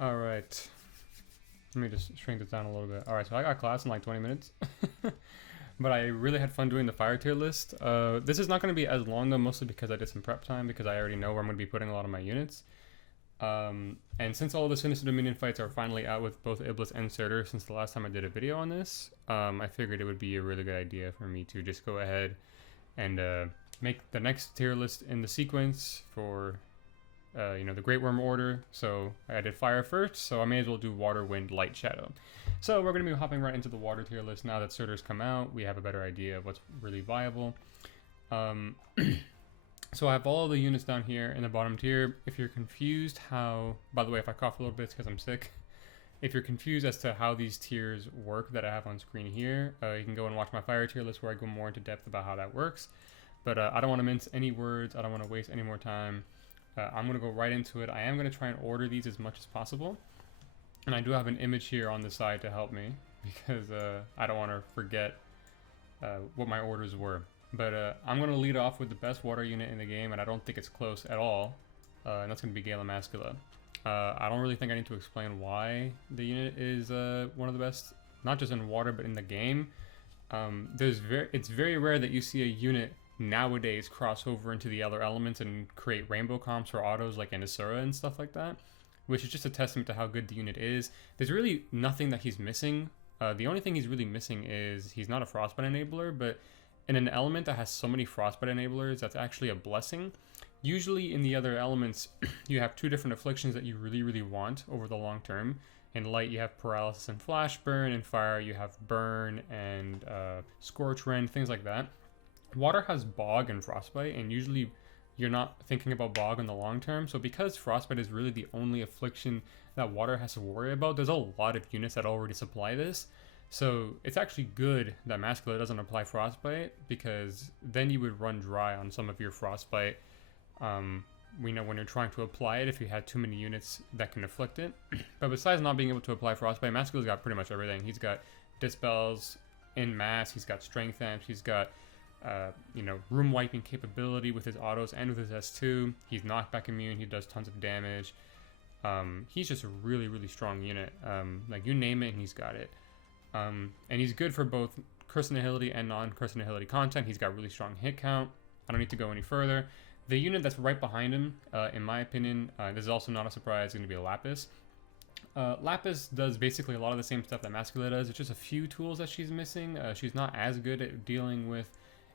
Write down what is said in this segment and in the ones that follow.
Alright. Let me just shrink this down a little bit. Alright, so I got class in like 20 minutes. But I really had fun doing the fire tier list. This is not going to be as long though, mostly because I did some prep time, because I already know where I'm going to be putting a lot of my units. And since all the Sinister Dominion fights are finally out with both Iblis and Surtur since the last time I did a video on this, I figured it would be a really good idea for me to just go ahead and make the next tier list in the sequence for the Great Worm order. So I did fire first, so I may as well do water, wind, light, shadow. So we're going to be hopping right into the water tier list now that Surtur's come out. We have a better idea of what's really viable. So I have all the units down here in the bottom tier. If you're confused how, by the way, if I cough a little bit, it's because I'm sick. If you're confused as to how these tiers work that I have on screen here, you can go and watch my fire tier list where I go more into depth about how that works. But I don't want to mince any words. I don't want to waste any more time. I'm going to go right into it. I am going to try and order these as much as possible. And I do have an image here on the side to help me, because I don't want to forget what my orders were. But I'm going to lead off with the best water unit in the game, and I don't think it's close at all. And that's going to be Gala Mascula. I don't really think I need to explain why the unit is one of the best, not just in water, but in the game. It's very rare that you see a unit nowadays cross over into the other elements and create rainbow comps for autos like in Asura and stuff like that, which is just a testament to how good the unit is. There's really nothing that he's missing. The only thing he's really missing is he's not a frostbite enabler, but in an element that has so many frostbite enablers, that's actually a blessing. Usually in the other elements, you have two different afflictions that you really, really want over the long term. In light, you have paralysis and flash burn. In fire, you have burn and scorch rend, things like that. Water has bog and frostbite, and usually you're not thinking about bog in the long term. So because frostbite is really the only affliction that water has to worry about, there's a lot of units that already supply this. So it's actually good that Mascula doesn't apply frostbite, because then you would run dry on some of your frostbite. We know when you're trying to apply it, if you had too many units that can afflict it. But besides not being able to apply frostbite, Mascula's got pretty much everything. He's got dispels in mass, he's got strength amps, he's got room wiping capability with his autos and with his S2. He's knockback immune, he does tons of damage. He's just a really, really strong unit. Like you name it and he's got it. And he's good for both Curse Annihility and non-Curse Annihility content. He's got really strong hit count. I don't need to go any further. The unit that's right behind him, in my opinion, this is also not a surprise, is going to be a Lapis. Lapis does basically a lot of the same stuff that Mascula does. It's just a few tools that she's missing. She's not as good at dealing with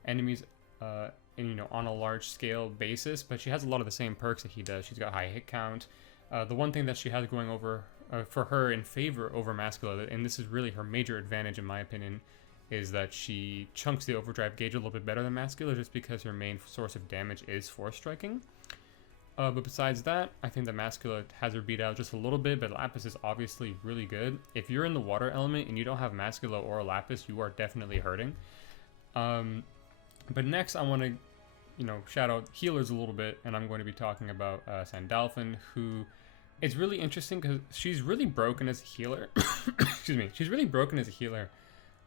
enemies on a large scale basis, but she has a lot of the same perks that he does. She's got high hit count. The one thing that she has going over for her in favor over Mascula, and this is really her major advantage in my opinion, is that she chunks the overdrive gauge a little bit better than Mascula, just because her main source of damage is force striking. But besides that, I think that Mascula has her beat out just a little bit, but Lapis is obviously really good. If you're in the water element and you don't have Mascula or Lapis, you are definitely hurting. But next I want to shout out healers a little bit, and I'm going to be talking about Sandolphin, who is really interesting because she's really broken as a healer. Excuse me, she's really broken as a healer.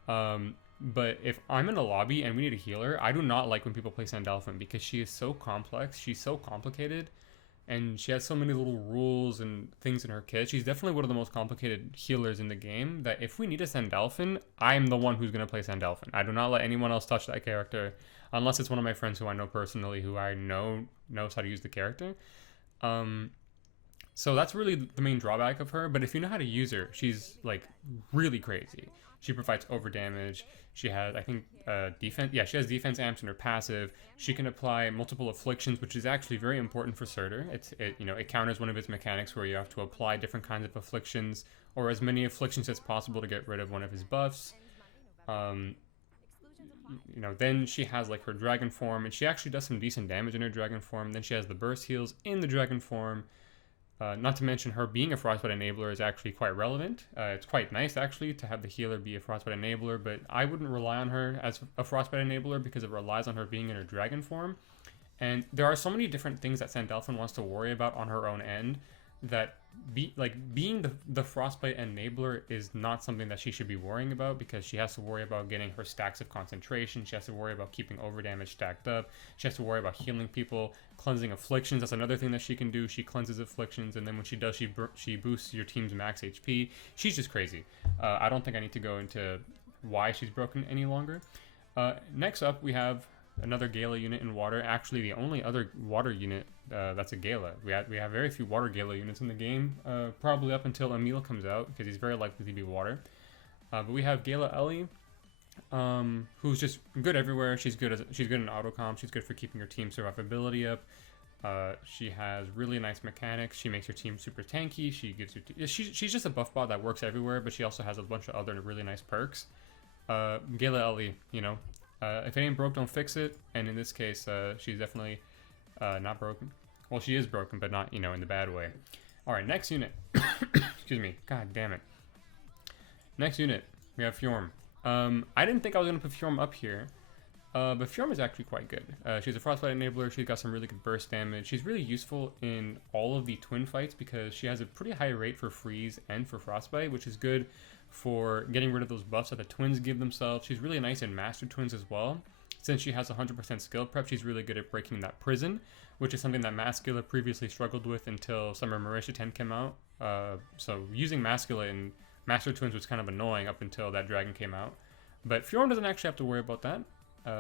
But if I'm in a lobby and we need a healer, I do not like when people play Sandolphin, because she is so complex, she's so complicated, and she has so many little rules and things in her kit. She's definitely one of the most complicated healers in the game, that if we need a Sandolphin, I'm the one who's going to play Sandolphin. I do not let anyone else touch that character, unless it's one of my friends who I know personally, who I know knows how to use the character. So that's really the main drawback of her, but if you know how to use her, she's like really crazy. She provides over damage. She has, I think, defense. Yeah, she has defense amps in her passive. She can apply multiple afflictions, which is actually very important for Surtur. It counters one of its mechanics where you have to apply different kinds of afflictions, or as many afflictions as possible to get rid of one of his buffs. Then she has like her dragon form, and she actually does some decent damage in her dragon form. Then she has the burst heals in the dragon form. Not to mention her being a frostbite enabler is actually quite relevant. It's quite nice actually to have the healer be a frostbite enabler, but I wouldn't rely on her as a frostbite enabler because it relies on her being in her dragon form. And there are so many different things that Sandolphin wants to worry about on her own end that being the frostbite enabler is not something that she should be worrying about, because she has to worry about getting her stacks of concentration. She has to worry about keeping overdamage stacked up. She has to worry about healing people, cleansing afflictions. That's another thing that she can do. She cleanses afflictions, and then when she does, she boosts your team's max HP. She's just crazy. I don't think I need to go into why she's broken any longer. Next up, we have another Gala unit in water. Actually, the only other water unit that's a Gala. We have very few water Gala units in the game, probably up until Emil comes out, because he's very likely to be water. But we have Gala Elly, who's just good everywhere. She's good in auto comp. She's good for keeping your team survivability up. She has really nice mechanics. She makes your team super tanky. She gives you she's just a buff bot that works everywhere, but she also has a bunch of other really nice perks. Gala Elly, you know, if it ain't broke, don't fix it. And in this case, she's definitely not broken. Well, she is broken, but not, you know, in the bad way. All right, next unit. Excuse me. God damn it. Next unit, we have Fjorm. I didn't think I was going to put Fjorm up here, but Fjorm is actually quite good. She's a frostbite enabler. She's got some really good burst damage. She's really useful in all of the twin fights because she has a pretty high rate for freeze and for frostbite, which is good for getting rid of those buffs that the twins give themselves. She's really nice in master twins as well. Since she has 100% skill prep, she's really good at breaking that prison, which is something that Mascula previously struggled with until Summer Marisha 10 came out. So using Mascula in master twins was kind of annoying up until that dragon came out. But Fjorm doesn't actually have to worry about that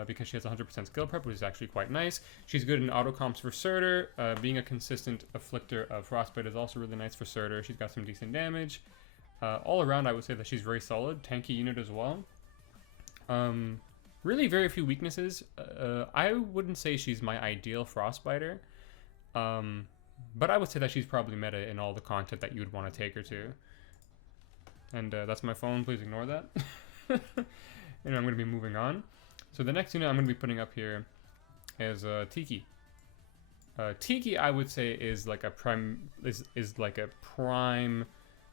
because she has 100% skill prep, which is actually quite nice. She's good in auto comps for Surtur. Being a consistent afflictor of frostbite is also really nice for Surtur. She's got some decent damage. All around, I would say that she's very solid. Tanky unit as well. Really very few weaknesses. I wouldn't say she's my ideal frostbiter. But I would say that she's probably meta in all the content that you would want to take her to. And that's my phone. Please ignore that. And I'm going to be moving on. So the next unit I'm going to be putting up here is Tiki. Tiki, I would say, is like a prime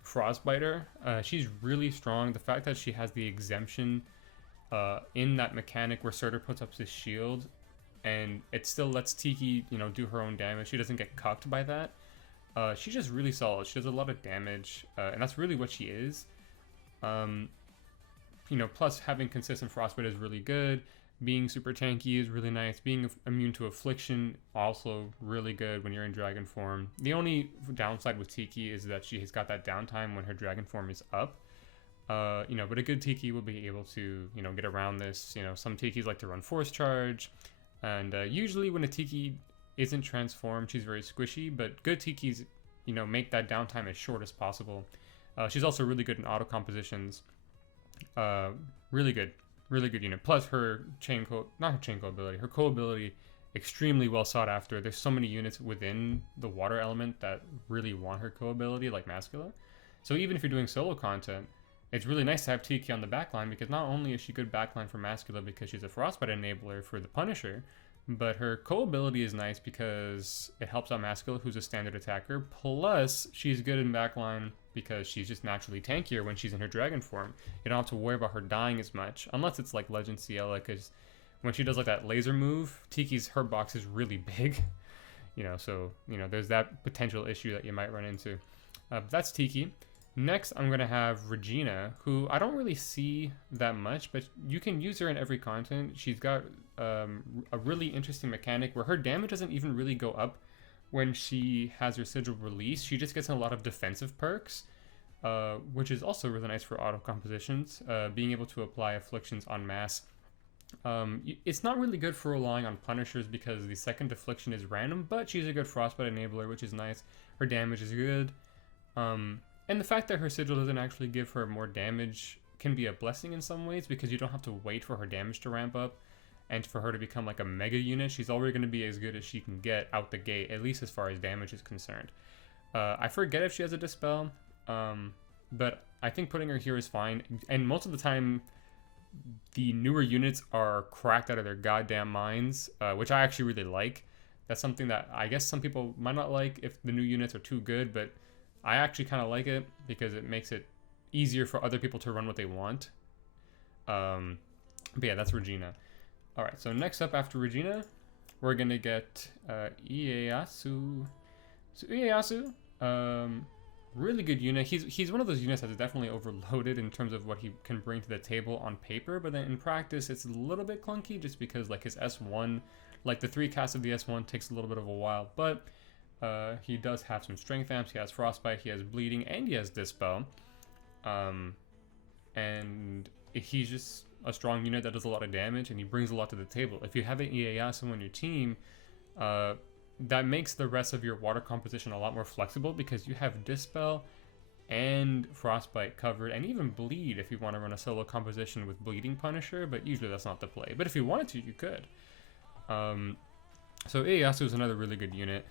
frostbiter. She's really strong. The fact that she has the exemption in that mechanic where Surtur puts up his shield and it still lets Tiki, you know, do her own damage. She doesn't get cucked by that. She's just really solid. She does a lot of damage, and that's really what she is. You know, plus having consistent frostbite is really good. Being super tanky is really nice. Being immune to affliction, also really good when you're in dragon form. The only downside with Tiki is that she has got that downtime when her dragon form is up. You know, but a good Tiki will be able to, you know, get around this. You know, some Tikis like to run force charge, and usually when a Tiki isn't transformed, she's very squishy, but good Tikis, you know, make that downtime as short as possible. She's also really good in auto compositions. Really good unit. Plus her her co ability, extremely well sought after. There's so many units within the water element that really want her co ability, like Mascula. So even if you're doing solo content, it's really nice to have Tiki on the backline, because not only is she good backline for Mascula because she's a frostbite enabler for the Punisher, but her co-ability is nice because it helps out Mascula, who's a standard attacker. Plus, she's good in backline because she's just naturally tankier when she's in her dragon form. You don't have to worry about her dying as much, unless it's like Legend Ciela, because when she does like that laser move, her box is really big. You know, so, you know, there's that potential issue that you might run into. But that's Tiki. Next, I'm going to have Regina, who I don't really see that much, but you can use her in every content. She's got a really interesting mechanic where her damage doesn't even really go up when she has her sigil release. She just gets a lot of defensive perks, which is also really nice for auto compositions, being able to apply afflictions en masse. It's not really good for relying on punishers because the second affliction is random, but she's a good frostbite enabler, which is nice. Her damage is good. And the fact that her sigil doesn't actually give her more damage can be a blessing in some ways, because you don't have to wait for her damage to ramp up and for her to become like a mega unit. She's already going to be as good as she can get out the gate, at least as far as damage is concerned. I forget if she has a dispel, but I think putting her here is fine. And most of the time, the newer units are cracked out of their goddamn minds, which I actually really like. That's something that I guess some people might not like if the new units are too good, but I actually kind of like it because it makes it easier for other people to run what they want. But yeah, that's Regina. Alright, so next up after Regina, we're going to get Yasu. So Yasu, Really good unit. He's one of those units that's definitely overloaded in terms of what he can bring to the table on paper, but then in practice it's a little bit clunky just because like his S1, like the 3 casts of the S1 takes a little bit of a while, but he does have some strength amps, he has frostbite, he has bleeding, and he has dispel. And he's just a strong unit that does a lot of damage and he brings a lot to the table. If you have an Yasu on your team, that makes the rest of your water composition a lot more flexible because you have dispel and frostbite covered, and even bleed if you want to run a solo composition with bleeding punisher, but usually that's not the play. But if you wanted to, you could. So Yasu is another really good unit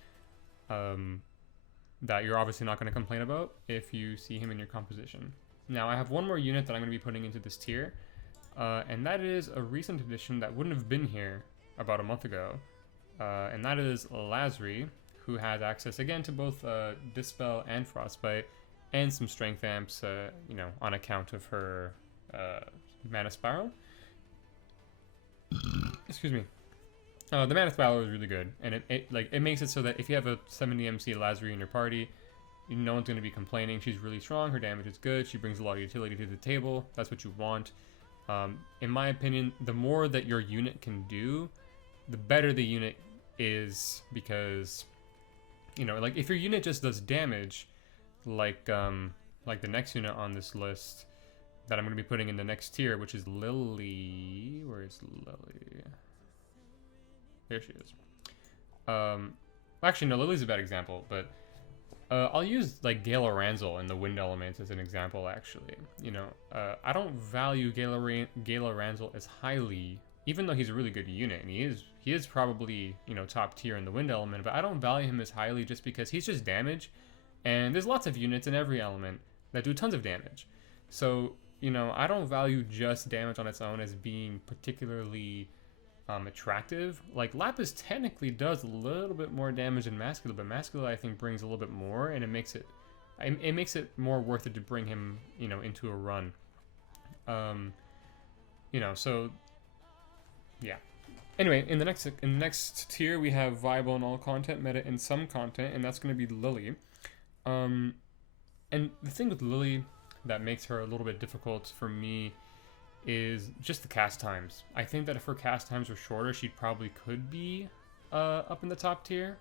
that you're obviously not going to complain about if you see him in your composition. Now I have one more unit that I'm going to be putting into this tier, and that is a recent addition that wouldn't have been here about a month ago. And that is Lazry, who has access again to both Dispel and Frostbite, and some Strength Amps, you know, on account of her Mana Spiral. Excuse me. The Mana Spiral is really good, and it makes it so that if you have a 70 MC Lazry in your party, no one's going to be complaining. She's really strong, her damage is good, she brings a lot of utility to the table, that's what you want. In my opinion, the more that your unit can do, the better the unit is, because, you know, like if your unit just does damage, like the next unit on this list that I'm going to be putting in the next tier, which is Lily. Where is Lily? There she is. Actually, no, Lily's a bad example, but I'll use like Gala Ranzel in the wind elements as an example. Actually, you know, I don't value Gala Ranzel as highly, even though he's a really good unit, and he is probably, you know, top tier in the wind element, but I don't value him as highly just because he's just damage, and there's lots of units in every element that do tons of damage. So, you know, I don't value just damage on its own as being particularly attractive. Like Lapis technically does a little bit more damage than Mascula, but Mascula I think brings a little bit more, and it makes it more worth it to bring him, you know, into a run. You know, so yeah. Anyway, in the next tier we have viable in all content, meta in some content, and that's going to be Lily. And the thing with Lily that makes her a little bit difficult for me is just the cast times. I think that if her cast times were shorter, she probably could be up in the top tier.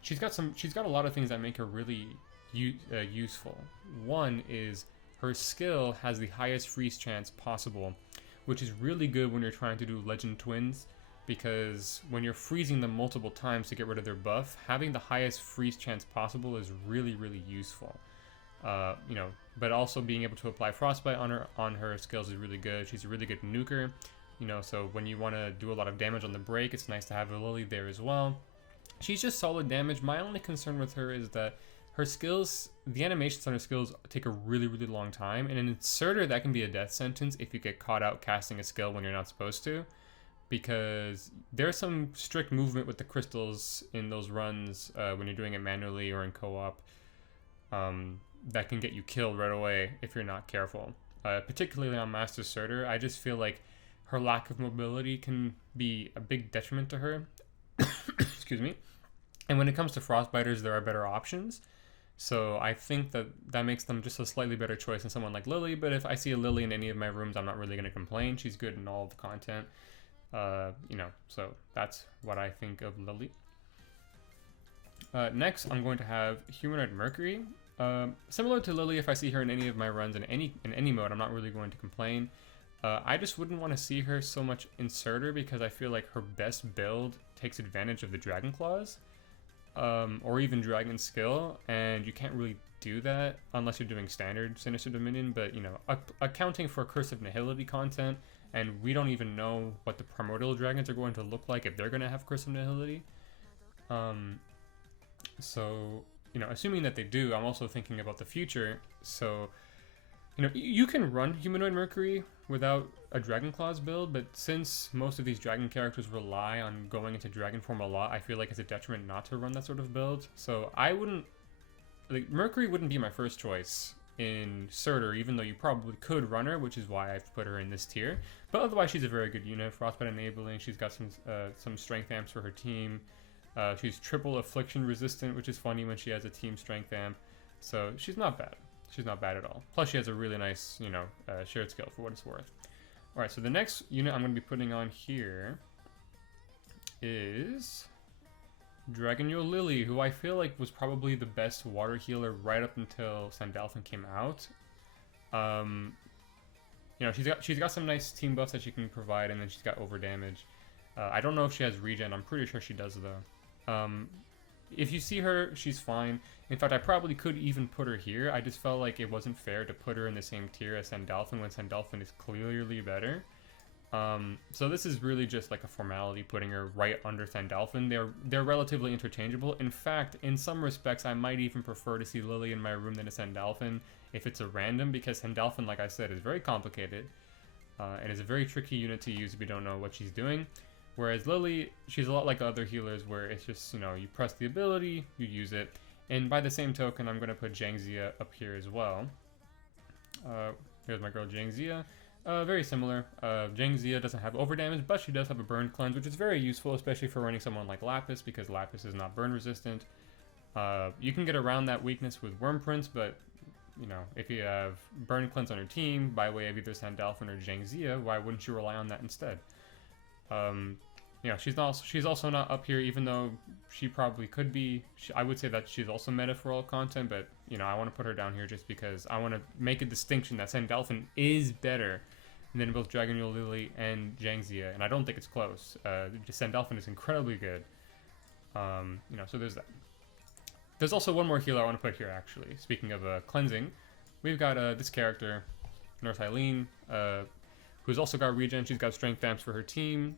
She's got a lot of things that make her really useful. One is her skill has the highest freeze chance possible, which is really good when you're trying to do Legend Twins, because when you're freezing them multiple times to get rid of their buff, having the highest freeze chance possible is really, really useful. You know, but also being able to apply Frostbite on her skills is really good. She's a really good nuker, you know, so when you want to do a lot of damage on the break, it's nice to have a Lily there as well. She's just solid damage. My only concern with her is that her skills, the animations on her skills take a really, really long time, and in Inserter that can be a death sentence if you get caught out casting a skill when you're not supposed to, because there's some strict movement with the crystals in those runs when you're doing it manually or in co-op. That can get you killed right away if you're not careful. Particularly on Master Surtur, I just feel like her lack of mobility can be a big detriment to her. Excuse me. And when it comes to Frostbiters, there are better options. So I think that makes them just a slightly better choice than someone like Lily. But if I see a Lily in any of my rooms, I'm not really going to complain. She's good in all of the content. You know, so that's what I think of Lily. Next, I'm going to have Humanoid Mercury. Similar to Lily, if I see her in any of my runs in any mode, I'm not really going to complain. I just wouldn't want to see her so much Inserter because I feel like her best build takes advantage of the Dragon Claws, or even Dragon Skill, and you can't really do that unless you're doing standard Sinister Dominion. But you know, accounting for Curse of Nihility content, and we don't even know what the Primordial Dragons are going to look like if they're going to have Curse of Nihility. So, you know, assuming that they do, I'm also thinking about the future. So, you know, you can run Humanoid Mercury without a Dragon Claws build, but since most of these dragon characters rely on going into dragon form a lot, I feel like it's a detriment not to run that sort of build. So I wouldn't, like, Mercury wouldn't be my first choice in Surtur, even though you probably could run her, which is why I've put her in this tier. But otherwise, she's a very good unit. Frostbite enabling, she's got some strength amps for her team. She's triple affliction resistant, which is funny when she has a team strength amp. So she's not bad. She's not bad at all. Plus she has a really nice, you know, shared skill for what it's worth. Alright, so the next unit I'm going to be putting on here is Dragalia Lily, who I feel like was probably the best water healer right up until Sandolphin came out. You know, she's got some nice team buffs that she can provide, and then she's got over damage. I don't know if she has regen. I'm pretty sure she does though. If you see her, she's fine. In fact, I probably could even put her here. I just felt like it wasn't fair to put her in the same tier as Sandolphin when Sandolphin is clearly better. So this is really just like a formality, putting her right under Sandolphin. They're relatively interchangeable. In fact, in some respects, I might even prefer to see Lily in my room than a Sandolphin if it's a random, because Sandolphin, like I said, is very complicated and is a very tricky unit to use if you don't know what she's doing. Whereas Lily, she's a lot like other healers where it's just, you know, you press the ability, you use it. And by the same token, I'm going to put Jangxia up here as well. Here's my girl Jangxia. Very similar. Jangxia doesn't have over damage, but she does have a burn cleanse, which is very useful, especially for running someone like Lapis, because Lapis is not burn resistant. You can get around that weakness with Worm Prince, but, you know, if you have burn cleanse on your team by way of either Sandolphin or Jangxia, why wouldn't you rely on that instead? You know, she's also not up here, even though she probably could be. I would say that she's also meta for all content, but, you know, I want to put her down here just because I want to make a distinction that Sandolphin is better than both Dragalia Lily and Jangxia, and I don't think it's close. Sandolphin is incredibly good. You know, so there's that. There's also one more healer I want to put here, actually. Speaking of cleansing, we've got this character, Nurse Eileen, who's also got regen. She's got strength amps for her team.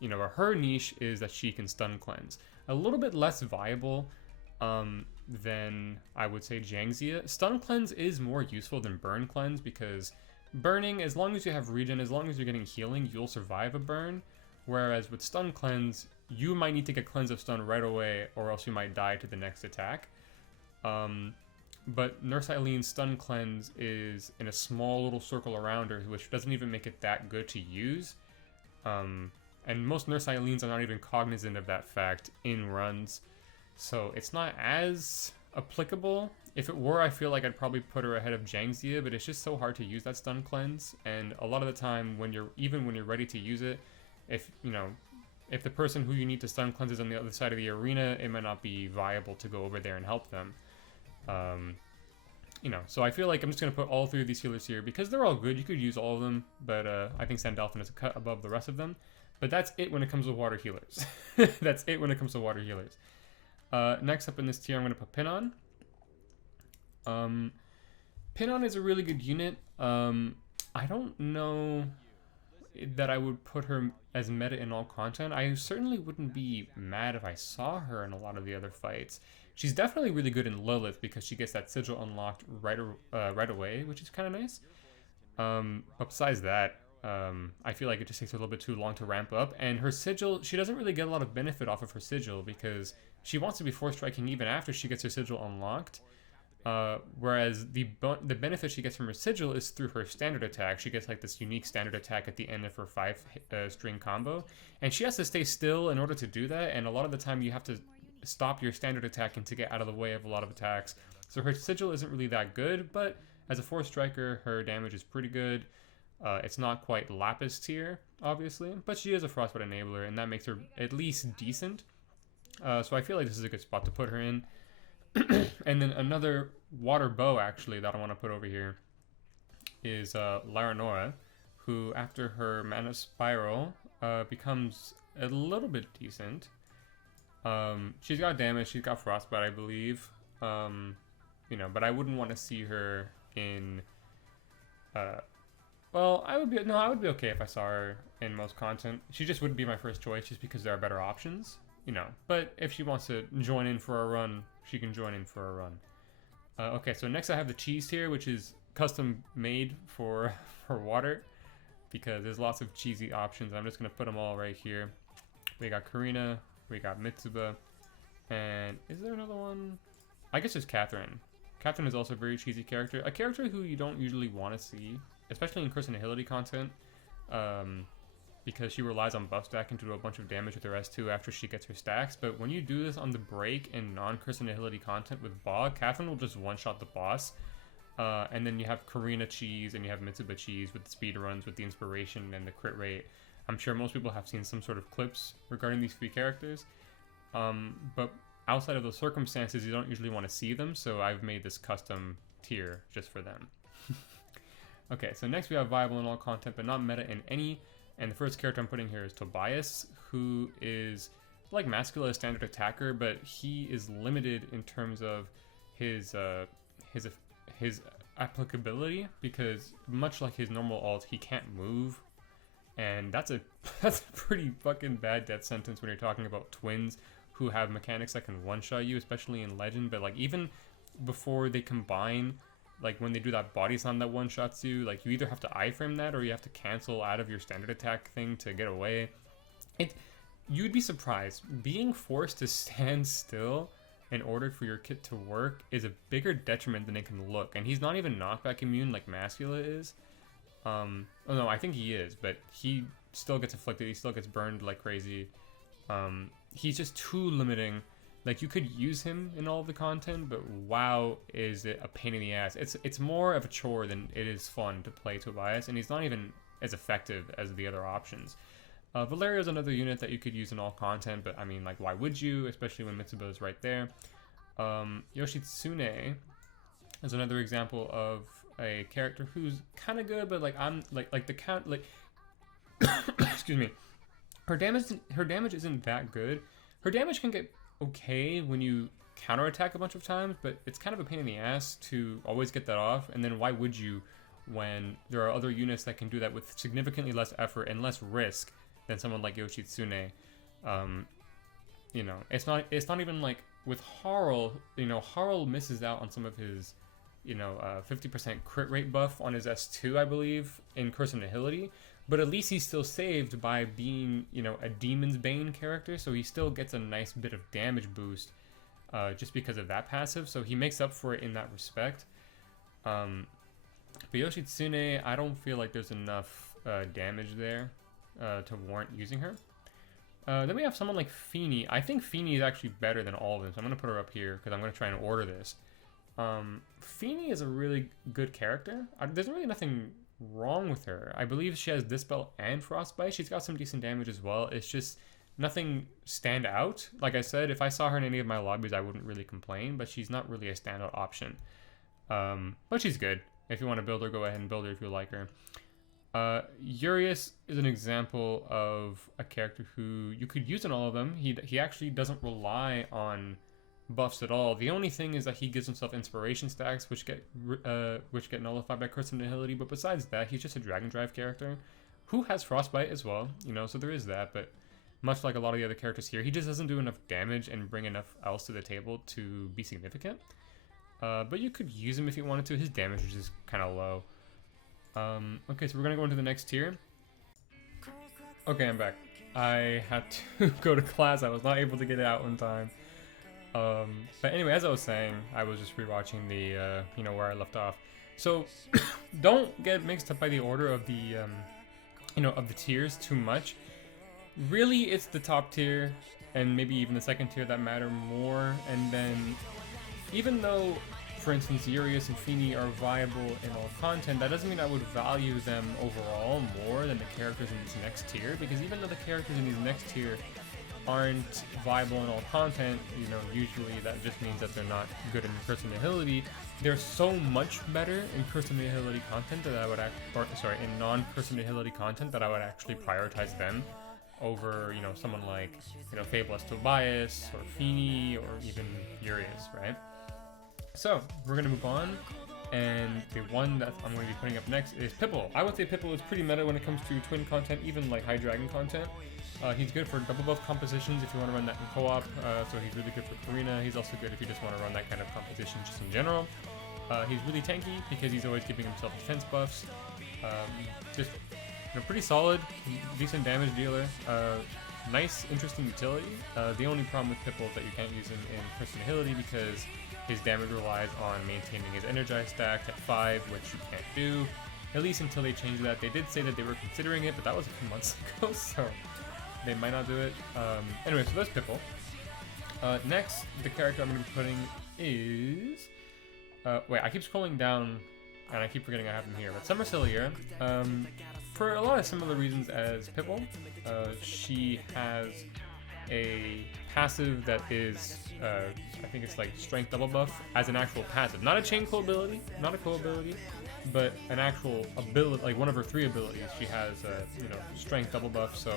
You know, her niche is that she can stun cleanse. A little bit less viable than I would say Jangxia. Stun cleanse is more useful than burn cleanse, because burning, as long as you have regen, as long as you're getting healing, you'll survive a burn. Whereas with stun cleanse, you might need to get cleanse of stun right away, or else you might die to the next attack. But Nurse Eileen's stun cleanse is in a small little circle around her, which doesn't even make it that good to use. And most Nurse Eileens are not even cognizant of that fact in runs, so it's not as applicable. If it were, I feel like I'd probably put her ahead of Jangxia, but it's just so hard to use that stun cleanse, and a lot of the time when you're ready to use it, if the person who you need to stun cleanse is on the other side of the arena, it might not be viable to go over there and help them. You know, so I feel like I'm just going to put all three of these healers here because they're all good. You could use all of them, but I think Sandolphin is a cut above the rest of them. But that's it when it comes to water healers. That's it when it comes to water healers. Next up in this tier, I'm going to put Pinon. Pinon is a really good unit. I don't know that I would put her as meta in all content. I certainly wouldn't be mad if I saw her in a lot of the other fights. She's definitely really good in Lilith because she gets that sigil unlocked right away, which is kind of nice. But besides that, I feel like it just takes a little bit too long to ramp up. And her sigil, she doesn't really get a lot of benefit off of her sigil because she wants to be force striking even after she gets her sigil unlocked. Whereas the benefit she gets from her sigil is through her standard attack. She gets like this unique standard attack at the end of her 5-string combo. And she has to stay still in order to do that. And a lot of the time you have to stop your standard attack and to get out of the way of a lot of attacks. So her sigil isn't really that good, but as a force striker, her damage is pretty good. It's not quite Lapis tier, obviously, but she is a Frostbite enabler, and that makes her at least decent. So I feel like this is a good spot to put her in. And then another water bow, actually, that I want to put over here is Laranora, who, after her Mana Spiral, becomes a little bit decent. She's got damage, she's got Frostbite, I believe. You know, but I wouldn't want to see her in... well, I would be okay if I saw her in most content. She just wouldn't be my first choice just because there are better options, you know. But if she wants to join in for a run, she can join in for a run. Okay, so next I have the cheese tier, which is custom made for water because there's lots of cheesy options. I'm just going to put them all right here. We got Karina, we got Mitsuba, and is there another one? I guess it's Catherine. Catherine is also a very cheesy character. A character who you don't usually want to see, especially in Curse and Nihility content. because she relies on buff stacking to do a bunch of damage with her S2 after she gets her stacks. But when you do this on the break and non-Curse and Nihility content with Bog, Catherine will just one-shot the boss. And then you have Karina Cheese and you have Mitsuba Cheese with the speed runs, with the inspiration and the crit rate. I'm sure most people have seen some sort of clips regarding these three characters. But outside of those circumstances, you don't usually want to see them, so I've made this custom tier just for them. Okay, so next we have viable in all content, but not meta in any. And the first character I'm putting here is Tobias, who is like Mascula, a standard attacker, but he is limited in terms of his applicability, because much like his normal ult, he can't move, and that's a pretty fucking bad death sentence when you're talking about twins who have mechanics that can one-shot you, especially in Legend. But like even before they combine, like when they do that body slam that one-shots you, like you either have to iframe that or you have to cancel out of your standard attack thing to get away. You'd be surprised. Being forced to stand still in order for your kit to work is a bigger detriment than it can look. And he's not even knockback immune like Mascula is. Oh no, I think he is, but he still gets afflicted, he still gets burned like crazy. He's just too limiting. Like, you could use him in all of the content, but wow, is it a pain in the ass. It's more of a chore than it is fun to play Tobias, and he's not even as effective as the other options. Valeria is another unit that you could use in all content, but I mean, like, why would you, especially when Mitsuba is right there. Yoshitsune is another example of a character who's kind of good, but like excuse me, her damage isn't that good. Her damage can get okay when you counterattack a bunch of times, but it's kind of a pain in the ass to always get that off. And then why would you, when there are other units that can do that with significantly less effort and less risk than someone like Yoshitsune? You know, it's not even like with Harl. You know, Harl misses out on some of his, 50% crit rate buff on his S2, I believe, in Curse of Nihility. But at least he's still saved by being, a Demon's Bane character, so he still gets a nice bit of damage boost just because of that passive, so he makes up for it in that respect. But Yoshitsune, I don't feel like there's enough damage there to warrant using her. Then we have someone like Feeny. I think Feeny is actually better than all of them, so I'm going to put her up here because I'm going to try and order this. Feeny is a really good character. There's really nothing wrong with her. I believe she has Dispel and Frostbite. She's got some decent damage as well. It's just nothing stand out. Like I said, if I saw her in any of my lobbies, I wouldn't really complain, but she's not really a standout option. But she's good. If you want to build her, go ahead and build her if you like her. Urias is an example of a character who you could use in all of them. He actually doesn't rely on buffs at all. The only thing is that he gives himself inspiration stacks, which get nullified by Curse of Nihility. But besides that, he's just a Dragon Drive character who has Frostbite as well. So there is that. But much like a lot of the other characters here, he just doesn't do enough damage and bring enough else to the table to be significant. But you could use him if you wanted to. His damage is just kind of low. Okay, so we're gonna go into the next tier. Okay, I'm back. I had to go to class. I was not able to get it out in time. But anyway, as I was saying, I was just rewatching the, where I left off. So, don't get mixed up by the order of the, of the tiers too much. Really, it's the top tier, and maybe even the second tier that matter more. And then, even though, for instance, Urias and Feeny are viable in all content, that doesn't mean I would value them overall more than the characters in this next tier. Because even though the characters in these next tier aren't viable in all content, usually that just means that they're not good in Curse of Nihility. They're so much better in Curse of Nihility content that I would in non-Curse of Nihility content that I would actually prioritize them over, someone like, Fabulous Tobias or Feeny or even Urias, right? So, we're gonna move on, and the one that I'm going to be putting up next is Pipple. I would say Pipple is pretty meta when it comes to twin content, even like High Dragon content. He's good for double buff compositions if you want to run that in co-op, so he's really good for Karina. He's also good if you just want to run that kind of composition just in general. He's really tanky because he's always giving himself defense buffs. Just pretty solid, decent damage dealer. Nice, interesting utility. The only problem with Pipple is that you can't use him in Curse of Nihility because his damage relies on maintaining his energized stack at 5, which you can't do. at least until they changed that. They did say that they were considering it, but that was a few months ago, so they might not do it. Anyway, so that's Pipple. Next, the character I'm going to be putting is... wait, I keep scrolling down, and I keep forgetting I have them here. But Summer Celiera, for a lot of similar reasons as Pipple, she has a passive that is, I think it's like Strength Double Buff as an actual passive. Not a Chain Claw ability, not a Claw ability, but an actual ability, like one of her 3 abilities. She has, you know, Strength Double Buff, so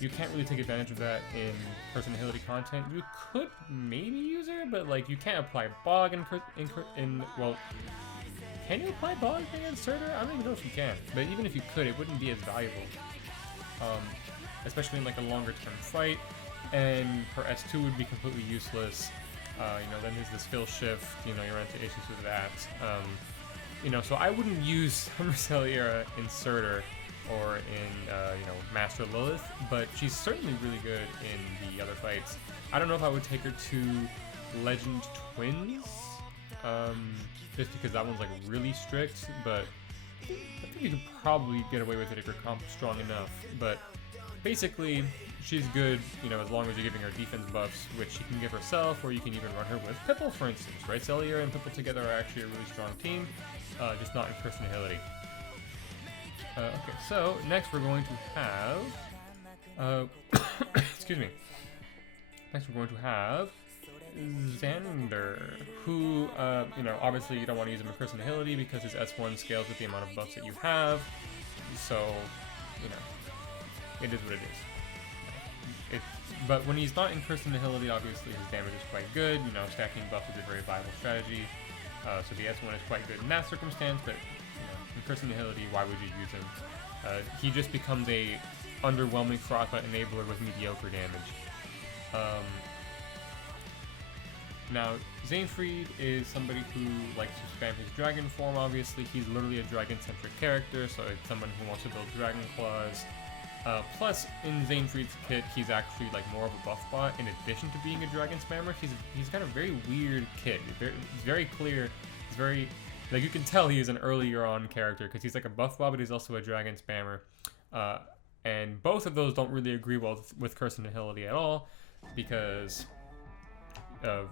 you can't really take advantage of that in personality content. You could maybe use her, but like you can't apply Bog in well, can you apply Bog against Surtur? I don't even know if you can, but even if you could, it wouldn't be as valuable, especially in like a longer term fight. And her S2 would be completely useless. You know, then there's the skill shift. You know, you run into issues with that. You know, so I wouldn't use Summer Celiera in Surtur or in, you know, Master Lilith, but she's certainly really good in the other fights. I don't know if I would take her to Legend Twins, just because that one's like really strict, but I think you could probably get away with it if your comp's strong enough. But basically, she's good, you know, as long as you're giving her defense buffs, which she can give herself, or you can even run her with Pipple, for instance, right? Celiera and Pipple together are actually a really strong team, just not in personality. Okay, so next we're going to have, excuse me. Next we're going to have Xander, who, you know, obviously you don't want to use him in personality because his S1 scales with the amount of buffs that you have, so, you know, it is what it is. But when he's not in personality, obviously his damage is quite good. You know, stacking buffs is a very viable strategy. So the S1 is quite good in that circumstance, but you know, in personality, why would you use him? He just becomes a underwhelming frostbite enabler with mediocre damage. Now, Xainfried is somebody who likes to spam his dragon form, obviously. He's literally a dragon-centric character, so it's someone who wants to build dragon claws. Plus, in Xainfried's kit, he's actually like more of a buff bot in addition to being a dragon spammer. He's got a very weird kit. It's very clear. It's very, like, you can tell he is an earlier on character because he's like a buff bot, but he's also a dragon spammer. And both of those don't really agree well with personality at all because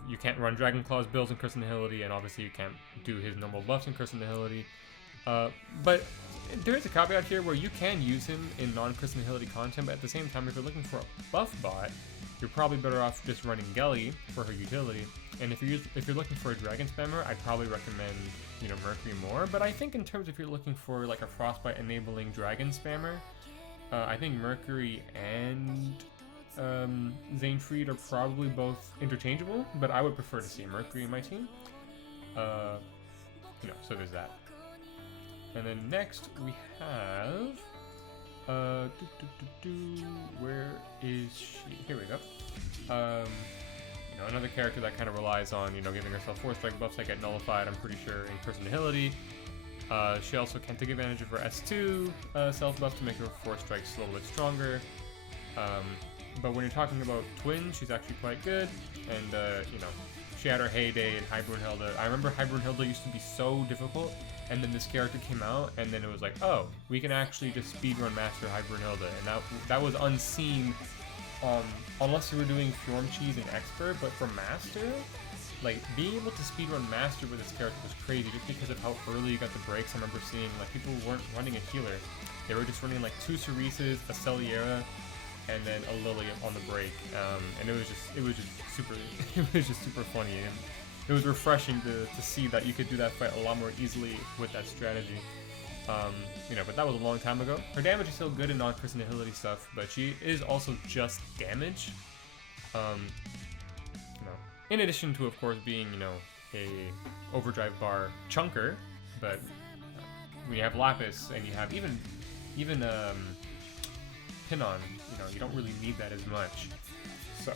you can't run Dragon Claws builds in personality, and obviously you can't do his normal buffs in personality. But there is a caveat here where you can use him in non-personality content, but at the same time, if you're looking for a buff bot, you're probably better off just running Gelly for her utility. And if you're looking for a dragon spammer, I'd probably recommend, you know, Mercury more. But I think in terms if you're looking for like a frostbite enabling dragon spammer, I think Mercury and Xainfried are probably both interchangeable, but I would prefer to see Mercury in my team. You know, so there's that. And then next we have, where is she? Here we go. You know, another character that kind of relies on, you know, giving herself 4-strike buffs that get nullified, I'm pretty sure, in personality. She also can take advantage of her S2 self buff to make her 4-strikes a little bit stronger. But when you're talking about twins, she's actually quite good, and, you know, she had her heyday in Highbrunhilde. I remember Highbrunhilde used to be so difficult, and then this character came out, and then it was like, oh, we can actually just speedrun Master Highbrunhilde, and that was unseen, unless you were doing Fjorm Cheese and Expert, but for Master, like, being able to speedrun Master with this character was crazy, just because of how early you got the breaks. I remember seeing, like, people weren't running a healer. They were just running, like, 2 Cereses, a Celiera, and then a Lily on the break, and it was just super funny, and it was refreshing to see that you could do that fight a lot more easily with that strategy. You know, but that was a long time ago. Her damage is still good in non-personality stuff, but she is also just damage. You know, in addition to, of course, being, you know, a overdrive bar chunker, but when you have Lapis and you have even Pinon, you know, you don't really need that as much. So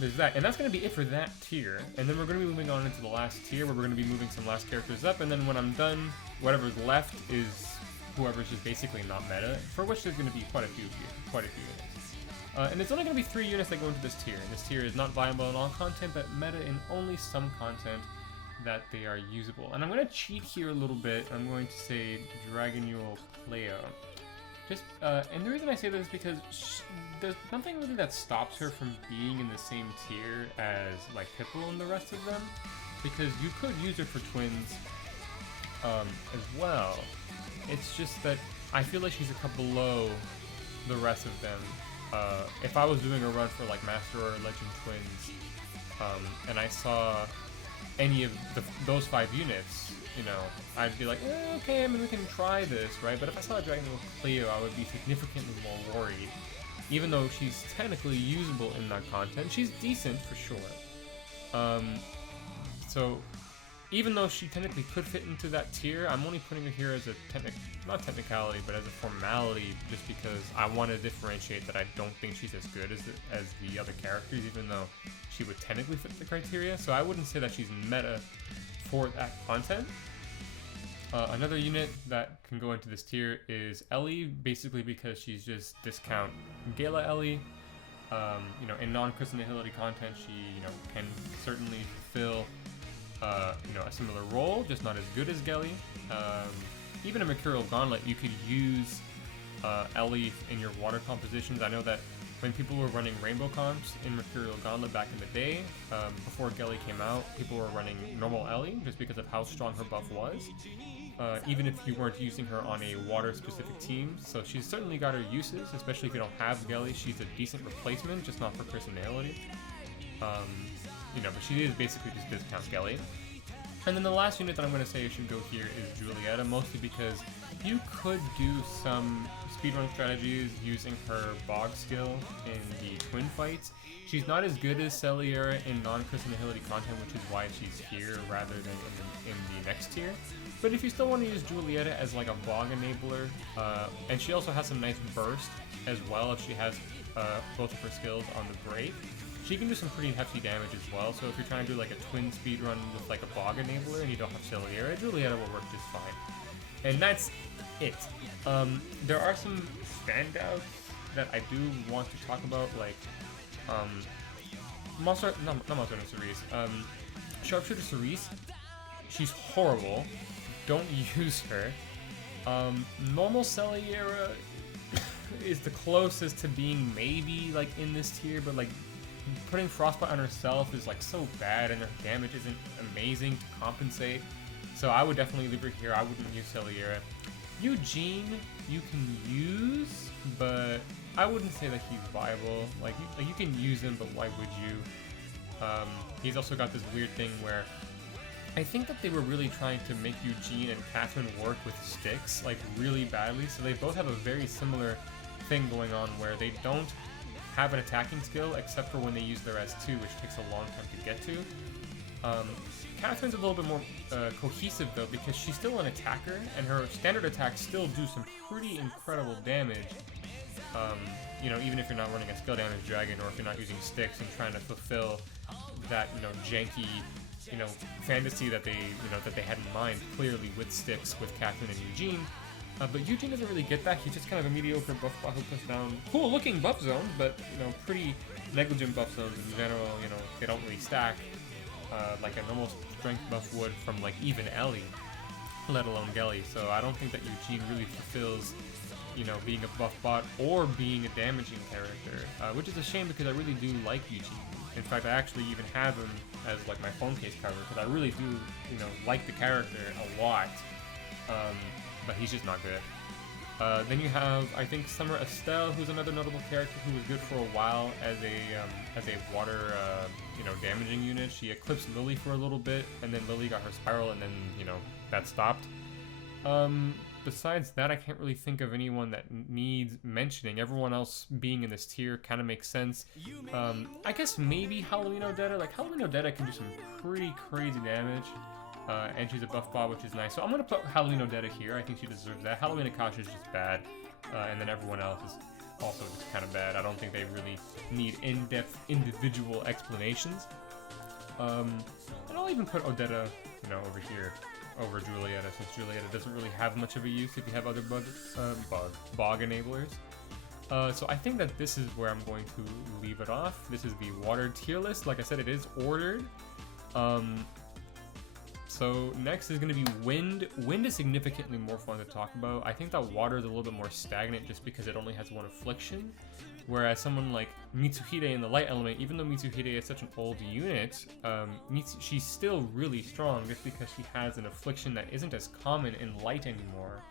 there's that, and that's going to be it for that tier. And then we're going to be moving on into the last tier, where we're going to be moving some last characters up, and then when I'm done, whatever's left is whoever's just basically not meta, for which there's going to be quite a few units. And it's only going to be 3 units that go into this tier, and this tier is not viable in all content, but meta in only some content. that they are usable. And I'm going to cheat here a little bit. I'm going to say Dragonule Pleo. Just, and the reason I say this is because there's nothing really that stops her from being in the same tier as, like, Hippo and the rest of them. Because you could use her for twins, as well. It's just that I feel like she's a couple below the rest of them. If I was doing a run for, like, Master or Legend Twins, and I saw any of those 5 units, you know, I'd be like, okay, I mean, we can try this, right? But if I saw a Dragon with Cleo, I would be significantly more worried. Even though she's technically usable in that content, she's decent for sure. So even though she technically could fit into that tier, I'm only putting her here as a not technicality, but as a formality, just because I want to differentiate that I don't think she's as good as the other characters, even though she would technically fit the criteria. So I wouldn't say that she's meta for that content. Another unit that can go into this tier is Elly, basically because she's just discount Gala Elly. You know, in non-Crystal Nihility content, she, you know, can certainly fulfill you know, a similar role, just not as good as Gelly. Even in Mercurial Gauntlet, you could use Elly in your water compositions. I know that when people were running rainbow comps in Mercurial Gauntlet back in the day, before Gelly came out, people were running normal Elly just because of how strong her buff was. Even if you weren't using her on a water-specific team. So she's certainly got her uses, especially if you don't have Gelly. She's a decent replacement, just not for personality. You know, but she is basically just discount Gelly. And then the last unit that I'm going to say should go here is Julieta, mostly because you could do some speedrun strategies using her Bog skill in the twin fights. She's not as good as Celiera in non-Crystal Nihility content, which is why she's here rather than in the next tier. But if you still want to use Julieta as like a Bog enabler, and she also has some nice burst as well if she has both of her skills on the break, she can do some pretty hefty damage as well. So if you're trying to do like a twin speedrun with like a Bog enabler and you don't have Celiera, Julieta will work just fine. And that's it. There are some standouts that I do want to talk about, like Sharpshooter Cerise. She's horrible. Don't use her. Normal Celiera is the closest to being maybe like in this tier, but like putting Frostbite on herself is like so bad, and her damage isn't amazing to compensate. So I would definitely leave her here. I wouldn't use Celiera. Eugene you can use, but I wouldn't say that he's viable. Like you can use him, but why would you? He's also got this weird thing where I think that they were really trying to make Eugene and Catherine work with sticks like really badly. So they both have a very similar thing going on where they don't have an attacking skill except for when they use their S2, which takes a long time to get to. Catherine's a little bit more cohesive though, because she's still an attacker and her standard attacks still do some pretty incredible damage. You know, even if you're not running a skill damage dragon, or if you're not using sticks and trying to fulfill that, you know, janky, you know, fantasy that they, you know, that they had in mind clearly with sticks with Catherine and Eugene. But Eugene doesn't really get that. He's just kind of a mediocre buff bot who puts down cool looking buff zones, but, you know, pretty negligent buff zones in general. You know, they don't really stack like a normal strength buff would from like even Elly, let alone Gelly. So I don't think that Eugene really fulfills, you know, being a buff bot or being a damaging character, which is a shame because I really do like Eugene. In fact, I actually even have him as like my phone case cover because I really do, you know, like the character a lot. But he's just not good. Then you have, I think, Summer Estelle, who's another notable character who was good for a while as a water, you know, damaging unit. She eclipsed Lily for a little bit, and then Lily got her spiral, and then, you know, that stopped. Besides that, I can't really think of anyone that needs mentioning. Everyone else being in this tier kind of makes sense. I guess maybe Halloween Odetta. Like, Halloween Odetta can do some pretty crazy damage. And she's a buff bot, which is nice. So I'm going to put Halloween Odetta here. I think she deserves that. Halloween Akasha is just bad. And then everyone else is also just kind of bad. I don't think they really need in-depth individual explanations. And I'll even put Odetta, you know, over here, over Julieta, since Julieta doesn't really have much of a use if you have other bog enablers. So I think that this is where I'm going to leave it off. This is the water tier list. Like I said, it is ordered. So next is going to be Wind. Wind is significantly more fun to talk about. I think that Water is a little bit more stagnant just because it only has one affliction. Whereas someone like Mitsuhide in the Light element, even though Mitsuhide is such an old unit, she's still really strong just because she has an affliction that isn't as common in Light anymore.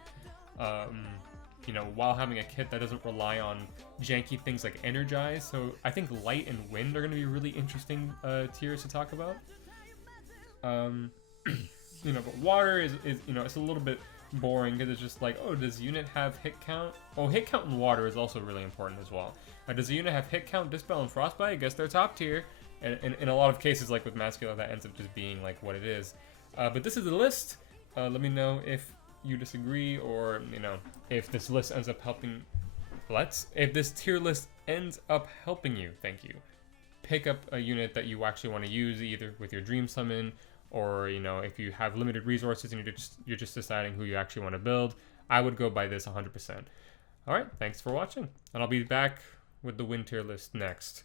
You know, while having a kit that doesn't rely on janky things like Energize. So I think Light and Wind are going to be really interesting tiers to talk about. You know, but Water is, you know, it's a little bit boring because it's just like, oh, does unit have hit count? Oh, hit count in Water is also really important as well. Does the unit have hit count, Dispel, and Frostbite? I guess they're top tier. And in a lot of cases, like with Mascula, that ends up just being like what it is. But this is the list. Let me know if you disagree, or you know, if this list ends up helping. If this tier list ends up helping you, thank you. Pick up a unit that you actually want to use, either with your Dream Summon, or you know, if you have limited resources and you're just deciding who you actually want to build. I would go by this 100%. All right, thanks for watching, and I'll be back with the Wind tier list next.